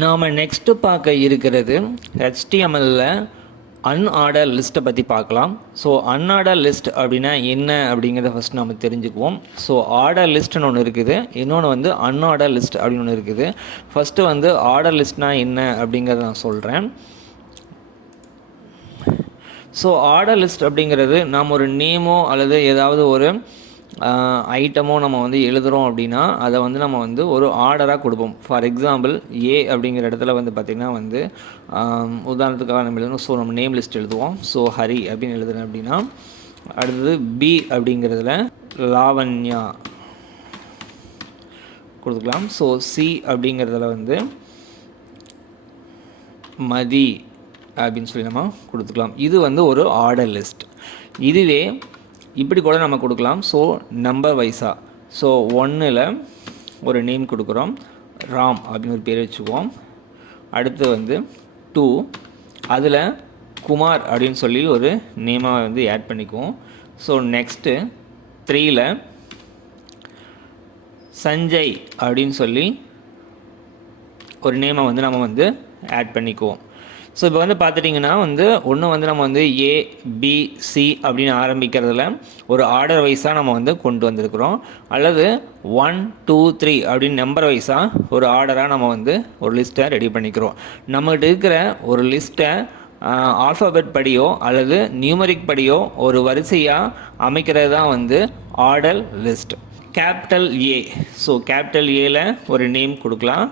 நாம் நெக்ஸ்ட்டு பார்க்க இருக்கிறது HTMLல அன்ஆர்டர் லிஸ்ட்டை பற்றி பார்க்கலாம். ஸோ அன்ஆர்டர் லிஸ்ட் அப்படின்னா என்ன அப்படிங்கிறத ஃபஸ்ட் நம்ம தெரிஞ்சுக்குவோம். ஸோ ஆர்டர் லிஸ்ட்னு ஒன்று இருக்குது, இன்னொன்று வந்து அன்ஆர்டர் லிஸ்ட் அப்படின்னு ஒன்று இருக்குது. ஃபஸ்ட்டு வந்து ஆர்டர் லிஸ்ட்னால் என்ன அப்படிங்கிறத நான் சொல்கிறேன். ஸோ ஆர்டர் லிஸ்ட் அப்படிங்கிறது நாம் ஒரு நேமோ அல்லது ஏதாவது ஒரு ஐட்டமோ நம்ம வந்து எழுதுகிறோம் அப்படின்னா அதை வந்து நம்ம வந்து ஒரு ஆர்டராக கொடுப்போம். ஃபார் எக்ஸாம்பிள் ஏ அப்படிங்கிற இடத்துல வந்து பார்த்திங்கன்னா வந்து உதாரணத்துக்காக நம்ம எழுதணும். ஸோ நம்ம நேம் லிஸ்ட் எழுதுவோம். ஸோ ஹரி அப்படின்னு எழுதுறேன் அப்படின்னா அடுத்தது பி அப்படிங்கிறதுல லாவண்யா கொடுத்துக்கலாம். ஸோ சி அப்படிங்கிறதுல வந்து மதி அப்படின்னு சொல்லி நம்ம கொடுத்துக்கலாம். இது வந்து ஒரு ஆர்டர் லிஸ்ட். இதுவே இப்படி கூட நம்ம கொடுக்கலாம். ஸோ நம்பர் வைஸாக ஸோ 1ல் ஒரு நேம் கொடுக்குறோம், ராம் அப்படின்னு ஒரு பேர் வச்சுக்குவோம். அடுத்து வந்து 2 அதில் குமார் அப்படின்னு சொல்லி ஒரு நேமாக வந்து ஆட் பண்ணிக்குவோம். ஸோ நெக்ஸ்ட்டு 3ல் சஞ்சய் அப்படின்னு சொல்லி ஒரு நேமை வந்து நம்ம வந்து ஆட் பண்ணிக்குவோம். ஸோ இப்போ வந்து பார்த்துட்டிங்கன்னா வந்து ஒன்று வந்து நம்ம வந்து ஏ பி சி அப்படின்னு ஆரம்பிக்கிறதுல ஒரு ஆர்டர் வைஸாக நம்ம வந்து கொண்டு வந்திருக்கிறோம், அல்லது 1 2 3 அப்படின்னு நம்பர் வைஸாக ஒரு ஆர்டராக நம்ம வந்து ஒரு லிஸ்ட்டை ரெடி பண்ணிக்கிறோம். நம்மகிட்ட இருக்கிற ஒரு லிஸ்ட்டை ஆல்ஃபாபெட் படியோ அல்லது நியூமரிக் படியோ ஒரு வரிசையாக அமைக்கிறது தான் வந்து order list. Capital A, so capital ஏல ஒரு நேம் கொடுக்கலாம்,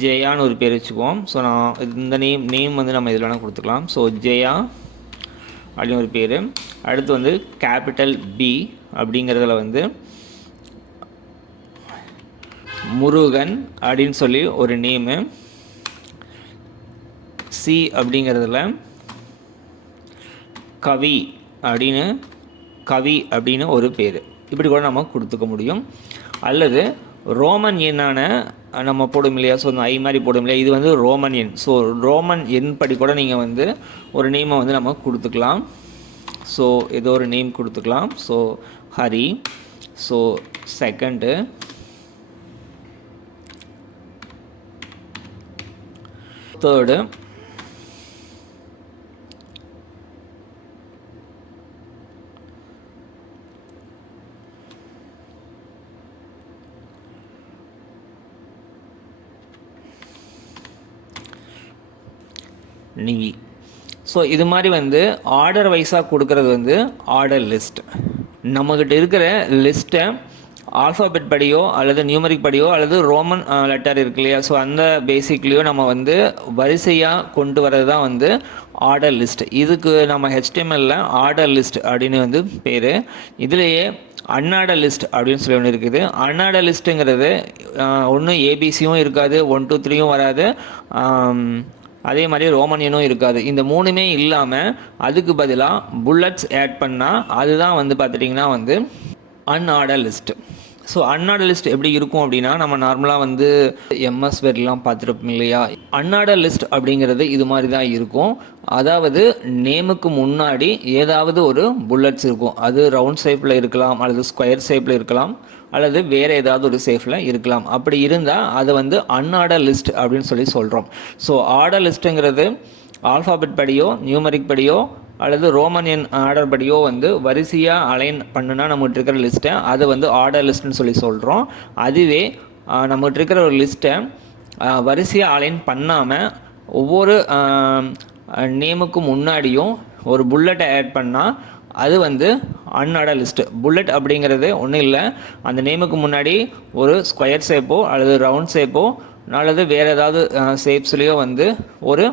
ஜெயான்னு ஒரு பேர் வச்சுக்குவோம். ஸோ நான் இந்த நேம் வந்து நம்ம இதில் வேணால் கொடுத்துக்கலாம். ஸோ ஜெயா அப்படின்னு ஒரு பேர். அடுத்து வந்து கேபிட்டல் பி அப்படிங்கிறதுல வந்து முருகன் அப்படின்னு சொல்லி ஒரு நேமு, சி அப்படிங்கிறதுல கவி அப்படின்னு ஒரு பேர். இப்படி கூட நம்ம கொடுத்துக்க முடியும். அல்லது ரோமன் எண்ணான நம்ம போடும் இல்லையா, ஸோ ஐ மாதிரி போடும் இல்லையா, இது வந்து ரோமன் எண். ஸோ ரோமன் எண் படி கூட நீங்கள் வந்து ஒரு நேமை வந்து நம்ம கொடுத்துக்கலாம். ஸோ ஏதோ ஒரு நேம் கொடுத்துக்கலாம். So Hari. So second third Nivi. So இது மாதிரி வந்து ஆர்டர் வைஸாக கொடுக்கறது வந்து ஆர்டர் லிஸ்ட். நம்மக்கிட்ட இருக்கிற லிஸ்ட்டை ஆல்ஃபாபெட் படியோ அல்லது நியூமரிக் படியோ அல்லது ரோமன் லெட்டர் இருக்கு இல்லையா, ஸோ அந்த பேசிக்லேயோ நம்ம வந்து வரிசையாக கொண்டு வரது தான் வந்து ஆர்டர் லிஸ்ட். இதுக்கு நம்ம HTMLல ஆர்டர் லிஸ்ட் அப்படின்னு வந்து பேர். இதுலேயே அன்ஆர்டர் லிஸ்ட் அப்படின்னு சொல்லி ஒன்று இருக்குது. அன்ஆர்டர் லிஸ்ட்டுங்கிறது ஒன்றும் ஏபிசியும் இருக்காது, 1 2 3யும் வராது, அதே மாதிரி ரோமனியனும் இருக்காது. இந்த மூணுமே இல்லாமல் அதுக்கு பதிலாக புல்லட்ஸ் ஆட் பண்ணால் அதுதான் வந்து பார்த்துட்டிங்கன்னா வந்து அன்ஆர்டர் லிஸ்ட்டு. ஸோ அன்ஆர்டர் லிஸ்ட் எப்படி இருக்கும் அப்படின்னா, நம்ம நார்மலாக வந்து MS வேர்ட்லாம் பார்த்துருப்போம் இல்லையா. அன்ஆர்டர் லிஸ்ட் அப்படிங்கிறது இது மாதிரி தான் இருக்கும். அதாவது நேமுக்கு முன்னாடி ஏதாவது ஒரு புல்லட்ஸ் இருக்கும். அது ரவுண்ட் ஷேப்பில் இருக்கலாம், அல்லது ஸ்கொயர் ஷேப்பில் இருக்கலாம், அல்லது வேறு ஏதாவது ஒரு ஷேப்பில் இருக்கலாம். அப்படி இருந்தால் அதை வந்து அன்ஆர்டர் லிஸ்ட் அப்படின்னு சொல்லி சொல்கிறோம். ஸோ ஆர்டர் லிஸ்ட்டுங்கிறது ஆல்ஃபாபெட் படியோ நியூமரிக் படியோ அல்லது ரோமன் எண் ஆர்டர் படியோ வந்து வரிசையாக அலைன் பண்ணுனா நம்மகிட்ட இருக்கிற லிஸ்ட்டை அது வந்து ஆர்டர் லிஸ்ட்னு சொல்லி சொல்கிறோம். அதுவே நம்மகிட்ட இருக்கிற ஒரு லிஸ்ட்டை வரிசையாக அலைன் பண்ணாமல் ஒவ்வொரு நேமுக்கு முன்னாடியும் ஒரு புல்லட்டை ஆட் பண்ணால் அது வந்து அன்ஆர்டர் லிஸ்ட்டு. புல்லட் அப்படிங்கிறது ஒன்றும் இல்லை, அந்த நேமுக்கு முன்னாடி ஒரு ஸ்கொயர் ஷேப்போ அல்லது ரவுண்ட் ஷேப்போ அல்லது வேறு ஏதாவது ஷேப்ஸ்லேயோ வந்து ஒரு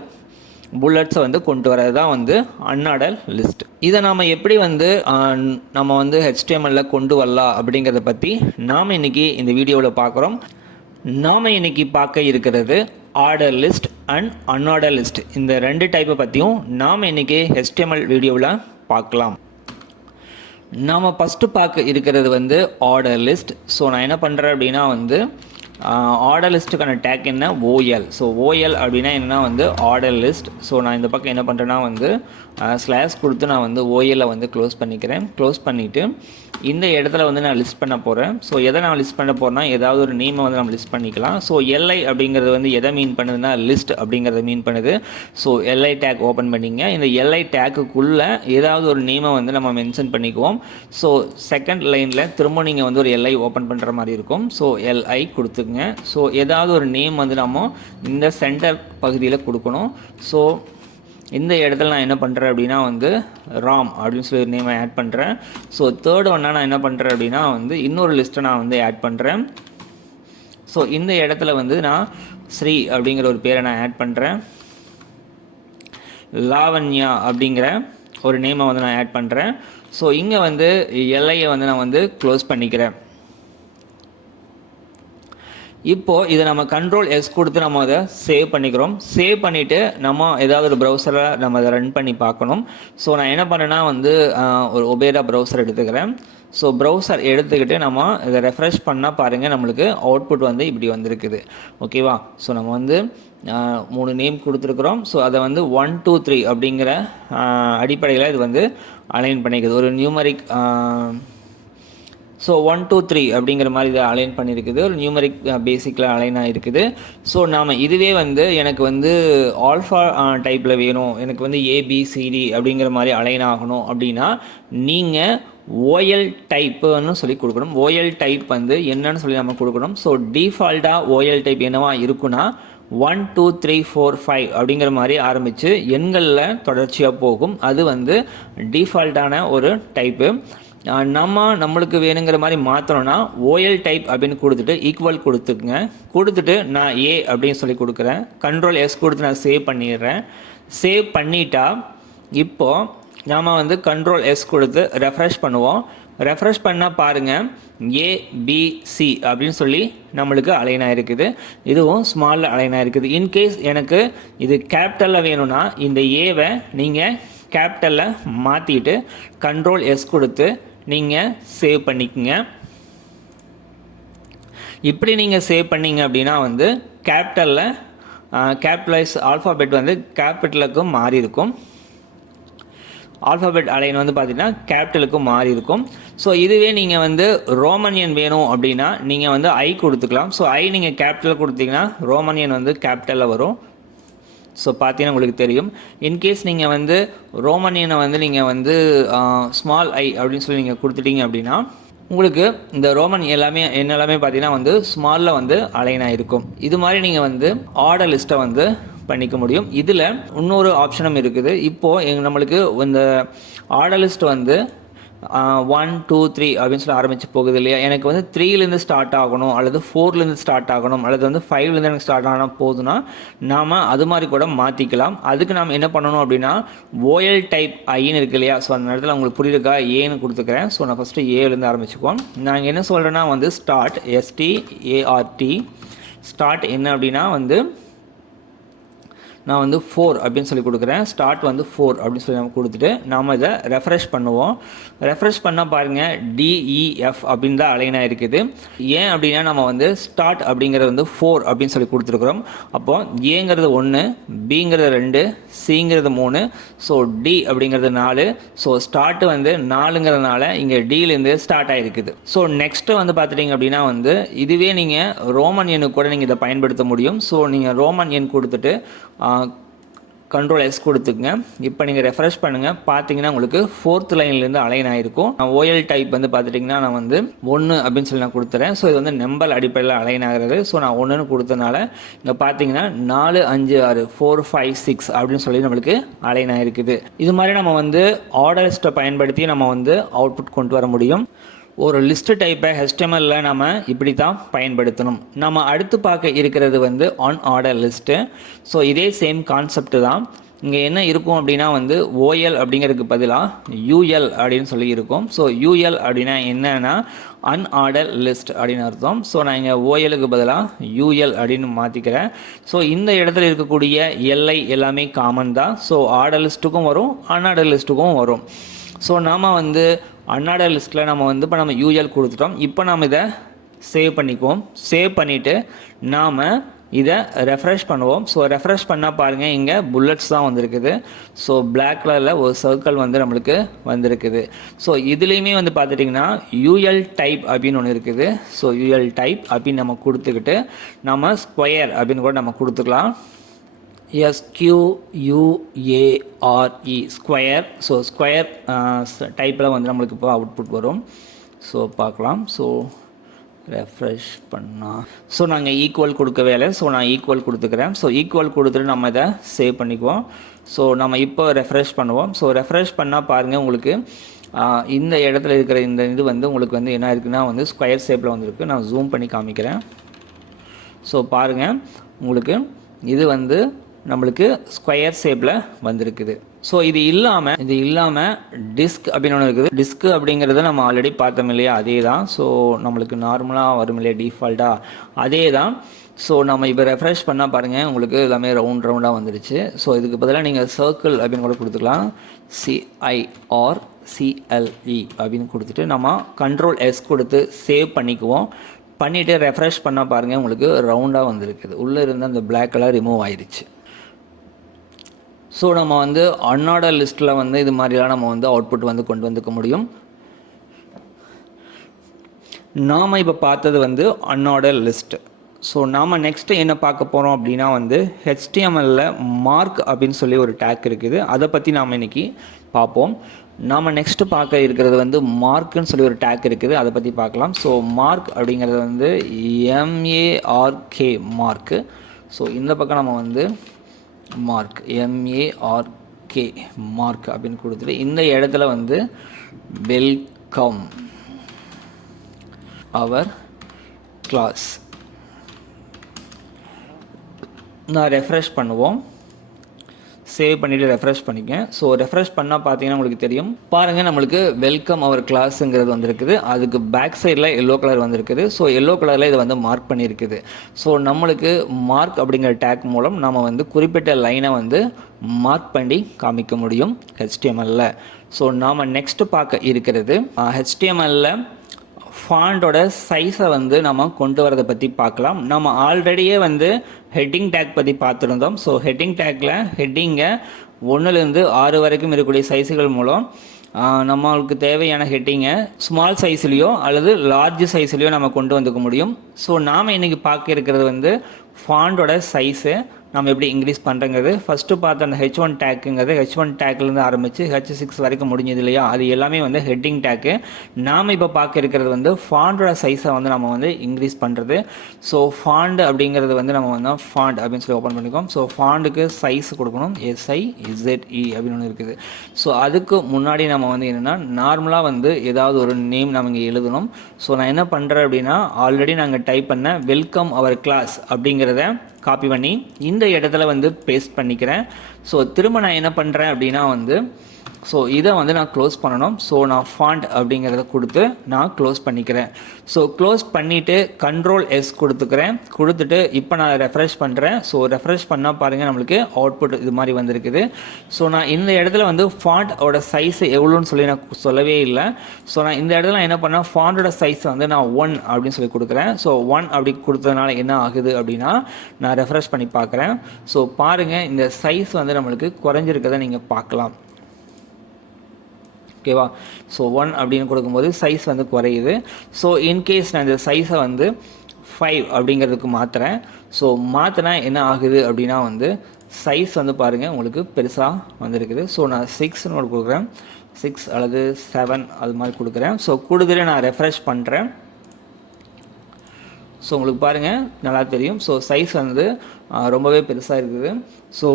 புல்லட்ஸை வந்து கொண்டு வரது தான் வந்து அன்ஆர்டர் லிஸ்ட். இதை நாம் எப்படி வந்து நம்ம வந்து HTMLல கொண்டு வரலாம் அப்படிங்கிறத பற்றி நாம் இன்றைக்கி இந்த வீடியோவில் பார்க்குறோம். நாம் இன்றைக்கி பார்க்க இருக்கிறது ஆர்டர் லிஸ்ட் அண்ட் அன்ஆர்டர் லிஸ்ட். இந்த 2 டைப்பை பற்றியும் நாம் இன்றைக்கி HTML வீடியோவில் பார்க்கலாம். நாம் ஃபஸ்ட்டு பார்க்க இருக்கிறது வந்து ஆர்டர் லிஸ்ட். ஸோ நான் என்ன பண்ணுறேன் அப்படின்னா வந்து ஆர்டர் லிஸ்ட்டுக்கான டேக் என்ன ஓஎல். ஸோ ஓஎல் அப்படின்னா என்னென்னா வந்து ஆர்டர் லிஸ்ட். ஸோ நான் இந்த பக்கம் என்ன பண்ணுறேன்னா வந்து ஸ்லாஷ் கொடுத்து நான் வந்து ஓஎல்லை வந்து க்ளோஸ் பண்ணிக்கிறேன். க்ளோஸ் பண்ணிவிட்டு இந்த இடத்துல வந்து நான் லிஸ்ட் பண்ண போகிறேன். ஸோ எதை நான் லிஸ்ட் பண்ண போகிறேன்னா ஏதாவது ஒரு நேமை வந்து நம்ம லிஸ்ட் பண்ணிக்கலாம். ஸோ எல்ஐ அப்படிங்கிறது வந்து எதை மீன் பண்ணுதுன்னா லிஸ்ட் அப்படிங்கிறத மீன் பண்ணுது. ஸோ எல்ஐ டேக் ஓப்பன் பண்ணிங்க. இந்த எல்ஐ டேக்குக்குள்ளே ஏதாவது ஒரு நேமை வந்து நம்ம மென்ஷன் பண்ணிக்குவோம். ஸோ செகண்ட் லைனில் திரும்ப நீங்கள் வந்து ஒரு எல்ஐ ஓப்பன் பண்ணுற மாதிரி இருக்கும். ஸோ எல்ஐ கொடுத்துங்க. ஸோ ஏதாவது ஒரு நேம் வந்து நம்ம இந்த சென்டர் பகுதியில் கொடுக்கணும். ஸோ இந்த இடத்துல நான் என்ன பண்ணுறேன் அப்படின்னா வந்து ராம் அப்படின்னு சொல்லி ஒரு நேமை ஆட் பண்ணுறேன். ஸோ தேர்ட் ஒன்னாக நான் என்ன பண்ணுறேன் அப்படின்னா வந்து இன்னொரு லிஸ்ட்டை நான் வந்து ஆட் பண்ணுறேன். ஸோ இந்த இடத்துல வந்து நான் ஸ்ரீ அப்படிங்கிற ஒரு பேரை நான் ஆட் பண்ணுறேன். லாவண்யா அப்படிங்கிற ஒரு நேமை வந்து நான் ஆட் பண்ணுறேன். ஸோ இங்கே வந்து எல்ஐயை வந்து நான் வந்து க்ளோஸ் பண்ணிக்கிறேன். இப்போது இதை நம்ம கண்ட்ரோல் எஸ் கொடுத்து நம்ம அதை சேவ் பண்ணிக்கிறோம். சேவ் பண்ணிவிட்டு நம்ம ஏதாவது ஒரு ப்ரௌசரை நம்ம அதை ரன் பண்ணி பார்க்கணும். ஸோ நான் என்ன பண்ணேன்னா வந்து ஒரு ஒபேரா ப்ரௌசர் எடுத்துக்கிறேன். ஸோ ப்ரௌசர் எடுத்துக்கிட்டு நம்ம இதை ரெஃப்ரெஷ் பண்ணால் பாருங்கள் நம்மளுக்கு அவுட்புட் வந்து இப்படி வந்திருக்குது. ஓகேவா? ஸோ நம்ம வந்து 3 நேம் கொடுத்துருக்குறோம். ஸோ அதை வந்து 1 2 3 அப்படிங்கிற அடிப்படையில் இது வந்து அலைன் பண்ணிக்குது. ஒரு நியூமரிக் ஸோ 1 2 3 அப்படிங்கிற மாதிரி இதை அலைன் பண்ணியிருக்குது. ஒரு நியூமரிக் பேசிக்கில் அலைன் ஆகிருக்குது. ஸோ நாம் இதுவே வந்து எனக்கு வந்து ஆல்ஃபா டைப்பில் வேணும், எனக்கு வந்து ஏபிசிடி அப்படிங்கிற மாதிரி அலைன் ஆகணும் அப்படின்னா நீங்கள் ஓஎல் டைப்புன்னு சொல்லி கொடுக்கணும். ஓஎல் டைப் வந்து என்னன்னு சொல்லி நம்ம கொடுக்கணும். ஸோ டிஃபால்ட்டாக ஓஎல் டைப் என்னவா இருக்குன்னா 1 2 3 4 5 அப்படிங்கிற மாதிரி ஆரம்பித்து எண்களில் தொடர்ச்சியாக போகும். அது வந்து டிஃபால்ட்டான ஒரு டைப்பு. நம்மளுக்கு வேணுங்கிற மாதிரி மாற்றணும்னா ஓஎல் டைப் அப்படின்னு கொடுத்துட்டு ஈக்குவல் கொடுத்துக்குங்க. கொடுத்துட்டு நான் ஏ அப்படின்னு சொல்லி கொடுக்குறேன். கண்ட்ரோல் எஸ் கொடுத்து நான் சேவ் பண்ணிடுறேன். சேவ் பண்ணிட்டா இப்போது நாம் வந்து கண்ட்ரோல் எஸ் கொடுத்து ரெஃப்ரெஷ் பண்ணுவோம். ரெஃப்ரெஷ் பண்ணால் பாருங்கள் ஏபிசி அப்படின்னு சொல்லி நம்மளுக்கு அலைன் ஆகிருக்குது. இதுவும் ஸ்மாலில் அலைன் ஆகிருக்குது. இன்கேஸ் எனக்கு இது கேபிட்டலில் வேணும்னா இந்த ஏவை நீங்கள் கேபிட்டலில் மாற்றிட்டு கண்ட்ரோல் எஸ் கொடுத்து நீங்கள் சேவ் பண்ணிக்கோங்க. இப்படி நீங்கள் சேவ் பண்ணிங்க அப்படின்னா வந்து கேபிட்டலைஸ் ஆல்ஃபாபெட் வந்து கேபிட்டலுக்கும் மாறி இருக்கும். ஆல்ஃபாபெட் அலைன் வந்து பார்த்தீங்கன்னா கேபிட்டலுக்கும் மாறி இருக்கும். ஸோ இதுவே நீங்கள் வந்து ரோமனியன் வேணும் அப்படின்னா நீங்கள் வந்து ஐ கொடுத்துக்கலாம். ஸோ ஐ நீங்கள் கேபிட்டல் கொடுத்தீங்கன்னா ரோமனியன் வந்து கேபிட்டலில் வரும். ஸோ பார்த்தீங்கன்னா உங்களுக்கு தெரியும். இன்கேஸ் நீங்கள் வந்து ரோமனியனை வந்து நீங்கள் வந்து ஸ்மால் ஐ அப்படின்னு சொல்லி நீங்கள் கொடுத்துட்டீங்க அப்படின்னா உங்களுக்கு இந்த ரோமன் எல்லாமே பார்த்தீங்கன்னா வந்து ஸ்மாலில் வந்து அலைன் ஆகிருக்கும். இது மாதிரி நீங்கள் வந்து ஆர்டர் லிஸ்ட்டை வந்து பண்ணிக்க முடியும். இதில் இன்னொரு ஆப்ஷனும் இருக்குது. இப்போது நம்மளுக்கு இந்த ஆர்டர் லிஸ்ட் வந்து 1 2 3 அப்படின்னு சொல்லி ஆரம்பிச்சு போகுது இல்லையா? எனக்கு வந்து 3லேருந்து ஸ்டார்ட் ஆகணும் அல்லது 4லேருந்து ஸ்டார்ட் ஆகணும் அல்லது வந்து 5லேருந்து எனக்கு ஸ்டார்ட் ஆனால் போதுன்னா நாம் அது மாதிரி கூட மாற்றிக்கலாம். அதுக்கு நாம் என்ன பண்ணணும் அப்படின்னா ஓஎல் டைப் ஐன்னு இருக்கு இல்லையா? ஸோ அந்த இடத்துல உங்களுக்கு புரியுதுக்கா ஏன்னு கொடுத்துக்கிறேன். ஸோ நான் ஃபஸ்ட்டு ஏலேருந்து ஆரம்பிச்சுக்குவோம். நாங்கள் என்ன சொல்கிறேன்னா வந்து ஸ்டார்ட் START ஸ்டார்ட் என்ன அப்படின்னா வந்து நான் வந்து 4 அப்படின்னு சொல்லி கொடுக்குறேன். ஸ்டார்ட் வந்து 4 அப்படின்னு சொல்லி நம்ம கொடுத்துட்டு நாம் இதை ரெஃப்ரெஷ் பண்ணுவோம். ரெஃப்ரெஷ் பண்ணால் பாருங்கள் DEF அப்படின்னு தான் அலைனாக இருக்குது. ஏன் அப்படின்னா நம்ம வந்து ஸ்டார்ட் அப்படிங்கிறது வந்து 4 அப்படின்னு சொல்லி கொடுத்துருக்குறோம். அப்போது ஏங்கிறது 1, பிங்கிறது 2, சிங்கிறது 3, ஸோ டி அப்படிங்கிறது 4. ஸோ ஸ்டார்ட் வந்து 4ங்கிறதுனால இங்கே டிலேருந்து ஸ்டார்ட் ஆகிருக்குது. ஸோ நெக்ஸ்ட்டு வந்து பார்த்துட்டிங்க அப்படின்னா வந்து இதுவே நீங்கள் ரோமன் எண்ணுக்கு கூட நீங்கள் இதை பயன்படுத்த முடியும். ஸோ நீங்கள் ரோமன் எண் கொடுத்துட்டு கண்ட்ரோல் எஸ் கொடுத்துக்குங்க. இப்போ நீங்கள் ரெஃப்ரெஷ் பண்ணுங்கள். பார்த்தீங்கன்னா உங்களுக்கு 4th லைன்லேருந்து அலைன் ஆகிருக்கும். ஓஎல் டைப் வந்து பார்த்துட்டிங்கன்னா நான் வந்து 1 அப்படின்னு சொல்லி நான் கொடுத்துறேன். ஸோ இது வந்து நம்பர் அடிப்படையில் அலைன் ஆகிறது. ஸோ நான் 1ன்னு கொடுத்தனால இங்கே பார்த்தீங்கன்னா 4 5 6 4 5 6 அப்படின்னு சொல்லி நம்மளுக்கு அலைன் ஆகிருக்குது. இது மாதிரி நம்ம வந்து ஆர்டர் லிஸ்ட்டை பயன்படுத்தி நம்ம வந்து அவுட்புட் கொண்டு வர முடியும். ஒரு லிஸ்ட் டைப்பை HTML நம்ம இப்படி தான் பயன்படுத்தணும். நம்ம அடுத்து பார்க்க இருக்கிறது வந்து ஆன் ஆர்டர் லிஸ்ட்டு. ஸோ இதே சேம் கான்செப்ட் தான். இங்கே என்ன இருக்கும் அப்படின்னா வந்து OL அப்படிங்கிறதுக்கு பதிலாக UL அப்படின்னு சொல்லி இருக்கும். ஸோ UL அப்படின்னா என்னன்னா அன்ஆர்டர் லிஸ்ட் அப்படின்னு அர்த்தம். ஸோ நான் இங்கே OLக்கு பதிலாக UL அப்படின்னு மாற்றிக்கிறேன். ஸோ இந்த இடத்துல இருக்கக்கூடிய எல்ஐ எல்லாமே காமன் தான். ஸோ ஆர்டர் லிஸ்ட்டுக்கும் வரும், அன்ஆர்டர் லிஸ்ட்டுக்கும் வரும். ஸோ நாம் வந்து அன்ஆர்டர் லிஸ்ட்டில் நம்ம வந்து இப்போ நம்ம UL கொடுத்துட்டோம். இப்போ நம்ம இதை சேவ் பண்ணிக்குவோம். சேவ் பண்ணிவிட்டு நாம் இதை ரெஃப்ரெஷ் பண்ணுவோம். ஸோ ரெஃப்ரெஷ் பண்ணால் பாருங்கள் இங்கே புல்லட்ஸ் தான் வந்திருக்குது. ஸோ பிளாக் கலரில் ஒரு சர்க்கிள் வந்து நம்மளுக்கு வந்திருக்குது. ஸோ இதுலேயுமே வந்து பார்த்துட்டிங்கன்னா யூஎல் டைப் அப்படின்னு ஒன்று இருக்குது. ஸோ யூஎல் டைப் அப்படின்னு நம்ம கொடுத்துக்கிட்டு நம்ம ஸ்கொயர் அப்படின்னு கூட நம்ம கொடுத்துக்கலாம். SQUARE square. ஸோ ஸ்கொயர் டைப்பில் வந்து நம்மளுக்கு இப்போ அவுட்புட் வரும். ஸோ பார்க்கலாம். ஸோ ரெஃப்ரெஷ் பண்ணால் ஸோ நாங்கள் ஈக்குவல் கொடுக்கவே இல்லை. ஸோ நான் ஈக்குவல் கொடுத்துக்கிறேன். ஸோ ஈக்குவல் கொடுத்துட்டு நம்ம இதை சேவ் பண்ணிக்குவோம். ஸோ நம்ம இப்போ ரெஃப்ரெஷ் பண்ணுவோம். ஸோ ரெஃப்ரெஷ் பண்ணால் பாருங்கள் உங்களுக்கு இந்த இடத்துல இருக்கிற இந்த இது வந்து உங்களுக்கு வந்து என்ன இருக்குன்னா வந்து ஸ்கொயர் ஷேப்பில் வந்துருக்கு. நான் ஜூம் பண்ணி காமிக்கிறேன். ஸோ பாருங்கள் உங்களுக்கு இது வந்து நம்மளுக்கு ஸ்கொயர் ஷேப்பில் வந்திருக்குது. ஸோ இது இல்லாமல் டிஸ்க் அப்படின்னு ஒன்று இருக்குது. டிஸ்க் அப்படிங்கிறத நம்ம ஆல்ரெடி பார்த்தோம் இல்லையா, அதே தான். ஸோ நம்மளுக்கு நார்மலாக வரும் இல்லையா டிஃபால்ட்டாக, அதே தான். ஸோ நம்ம இப்போ ரெஃப்ரெஷ் பண்ணால் பாருங்கள் உங்களுக்கு எல்லாமே ரவுண்டாக வந்துடுச்சு. ஸோ இதுக்கு பதிலாக நீங்கள் சர்க்கிள் அப்படின்னு கூட கொடுத்துக்கலாம். CIRCLE அப்படின்னு கொடுத்துட்டு நம்ம Ctrl+S கொடுத்து சேவ் பண்ணிக்குவோம். பண்ணிவிட்டு ரெஃப்ரெஷ் பண்ணால் பாருங்கள் உங்களுக்கு ரவுண்டாக வந்திருக்குது. உள்ளே இருந்த அந்த பிளாக் கலர் ரிமூவ் ஆயிடுச்சு. ஸோ நம்ம வந்து அன்ஆர்டர் லிஸ்ட்டில் வந்து இது மாதிரிலாம் நம்ம வந்து அவுட்புட் வந்து கொண்டு வந்துக்க முடியும். நாம் இப்போ பார்த்தது வந்து அன்ஆர்டர் லிஸ்ட்டு. ஸோ நாம் நெக்ஸ்ட்டு என்ன பார்க்க போகிறோம் அப்படின்னா வந்து HTMLல மார்க் அப்படின்னு சொல்லி ஒரு டேக் இருக்குது. அதை பற்றி நாம் இன்றைக்கி பார்ப்போம். நாம் நெக்ஸ்ட்டு பார்க்க இருக்கிறது வந்து மார்க்குன்னு சொல்லி ஒரு டேக் இருக்குது. அதை பற்றி பார்க்கலாம். ஸோ மார்க் அப்படிங்கிறது வந்து MARK மார்க்கு. ஸோ இந்த பக்கம் நம்ம வந்து மார்க் MARK மார்க் அப்படின்னு கொடுத்துட்டு இந்த இடத்துல வந்து வெல்கம் அவர் கிளாஸ் நான் ரெஃப்ரெஷ் பண்ணுவோம். சேவ் பண்ணிவிட்டு ரெஃப்ரெஷ் பண்ணிக்கேன். ஸோ ரெஃப்ரெஷ் பண்ணால் பார்த்தீங்கன்னா உங்களுக்கு தெரியும். பாருங்கள் நம்மளுக்கு வெல்கம் அவர் கிளாஸுங்கிறது வந்திருக்குது. அதுக்கு பேக் சைடில் எல்லோ கலர் வந்திருக்குது. ஸோ எல்லோ கலரில் இதை வந்து மார்க் பண்ணியிருக்குது. ஸோ நம்மளுக்கு மார்க் அப்படிங்கிற டேக் மூலம் நம்ம வந்து குறிப்பிட்ட லைனை வந்து மார்க் பண்ணி காமிக்க முடியும் HTMLல. ஸோ நாம் நெக்ஸ்ட்டு பார்க்க இருக்கிறது HTMLல ஃபாண்டோட சைஸை வந்து நம்ம கொண்டு வரதை பற்றி பார்க்கலாம். நம்ம ஆல்ரெடியே வந்து ஹெட்டிங் டேக் பற்றி பார்த்துருந்தோம். ஸோ ஹெட்டிங் டேக்கில் ஹெட்டிங்கை 1லேருந்து 6 வரைக்கும் இருக்கக்கூடிய சைஸுகள் மூலம் நம்மளுக்கு தேவையான ஹெட்டிங்கை ஸ்மால் சைஸ்லேயோ அல்லது லார்ஜ் சைஸ்லேயோ நம்ம கொண்டு வந்துக்க முடியும். ஸோ நாம் இன்றைக்கி பார்க்க இருக்கிறது வந்து ஃபாண்டோட சைஸு நம்ம எப்படி இன்க்ரீஸ் பண்ணுறங்கிறது. ஃபஸ்ட்டு பார்த்த அந்த H1 டேக்குங்கிறது H1 டேக்லேருந்து ஆரம்பித்து H6 வரைக்கும் முடிஞ்சது இல்லையா, அது எல்லாமே வந்து ஹெட்டிங் டேக்கு. நாம் இப்போ பார்க்க இருக்கிறது வந்து ஃபாண்டோட சைஸை வந்து நம்ம வந்து இன்க்ரீஸ் பண்ணுறது. ஸோ ஃபாண்ட் அப்படிங்கிறது வந்து நம்ம வந்து ஃபாண்ட் அப்படின்னு சொல்லி ஓப்பன் பண்ணிக்கோம். ஸோ ஃபாண்டுக்கு சைஸ் கொடுக்கணும். SIZE அப்படின்னு ஒன்று இருக்குது. ஸோ அதுக்கு முன்னாடி நம்ம வந்து என்னென்னா நார்மலாக வந்து ஏதாவது ஒரு நேம் நம்ம இங்கே எழுதணும். ஸோ நான் என்ன பண்ணுறேன் அப்படின்னா ஆல்ரெடி நாங்கள் டைப் பண்ண வெல்கம் அவர் கிளாஸ் அப்படிங்கிறத காப்பி பண்ணி இந்த இடத்துல வந்து பேஸ்ட் பண்ணிக்கிறேன். ஸோ திரும்ப நான் என்ன பண்ணுறேன் அப்படின்னா வந்து ஸோ இதை வந்து நான் க்ளோஸ் பண்ணணும். ஸோ நான் ஃபாண்ட் அப்படிங்கிறத கொடுத்து நான் க்ளோஸ் பண்ணிக்கிறேன். ஸோ க்ளோஸ் பண்ணிவிட்டு Ctrl+S கொடுத்துக்கிறேன். கொடுத்துட்டு இப்போ நான் ரெஃப்ரெஷ் பண்ணுறேன். ஸோ ரெஃப்ரெஷ் பண்ணால் பாருங்கள் நம்மளுக்கு அவுட்புட் இது மாதிரி வந்திருக்குது. ஸோ நான் இந்த இடத்துல வந்து ஃபாண்டோட சைஸ் எவ்வளோன்னு சொல்லி நான் சொல்லவே இல்லை. ஸோ நான் இந்த இடத்துல என்ன பண்ணேன், ஃபாண்டோட சைஸ் வந்து நான் 1 அப்படின்னு சொல்லி கொடுக்குறேன். ஸோ 1 அப்படி கொடுத்ததுனால என்ன ஆகுது அப்படின்னா நான் ரெஃப்ரெஷ் பண்ணி பார்க்குறேன். ஸோ பாருங்கள் இந்த சைஸ் வந்து நம்மளுக்கு குறைஞ்சிருக்கதை நீங்கள் பார்க்கலாம். ஓகேவா. ஸோ 1 அப்படின்னு கொடுக்கும்போது சைஸ் வந்து குறையுது. ஸோ இன்கேஸ் நான் இந்த சைஸை வந்து 5 அப்படிங்கிறதுக்கு மாற்றுறேன். ஸோ மாற்றினா என்ன ஆகுது அப்படின்னா வந்து சைஸ் வந்து பாருங்கள் உங்களுக்கு பெருசாக வந்திருக்குது. ஸோ நான் 6ன்னு கொடுக்குறேன். 6 அல்லது 7 அது மாதிரி கொடுக்குறேன். ஸோ கொடுத்துட்டு நான் ரெஃப்ரெஷ் பண்ணுறேன். ஸோ உங்களுக்கு பாருங்கள் நல்லா தெரியும். ஸோ சைஸ் வந்து ரொம்பவே பெருசாக இருக்குது. ஸோ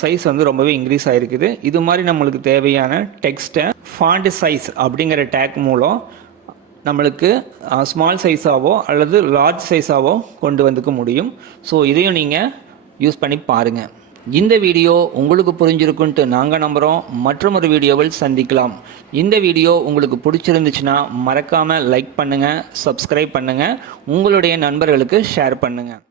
சைஸ் வந்து ரொம்பவே இன்க்ரீஸ் ஆகிருக்குது. இது மாதிரி நம்மளுக்கு தேவையான டெக்ஸ்ட்டை ஃபாண்ட் சைஸ் அப்படிங்கிற டேக் மூலம் நம்மளுக்கு ஸ்மால் சைஸாவோ அல்லது லார்ஜ் சைஸாவோ கொண்டு வந்துக்க முடியும். ஸோ இதையும் நீங்கள் யூஸ் பண்ணி பாருங்கள். இந்த வீடியோ உங்களுக்கு புரிஞ்சிருக்குன்ட்டு நாங்கள் நம்புகிறோம். மற்றொரு வீடியோவில் சந்திக்கலாம். இந்த வீடியோ உங்களுக்கு பிடிச்சிருந்துச்சுன்னா மறக்காமல் லைக் பண்ணுங்கள், சப்ஸ்கிரைப் பண்ணுங்கள், உங்களுடைய நண்பர்களுக்கு ஷேர் பண்ணுங்கள்.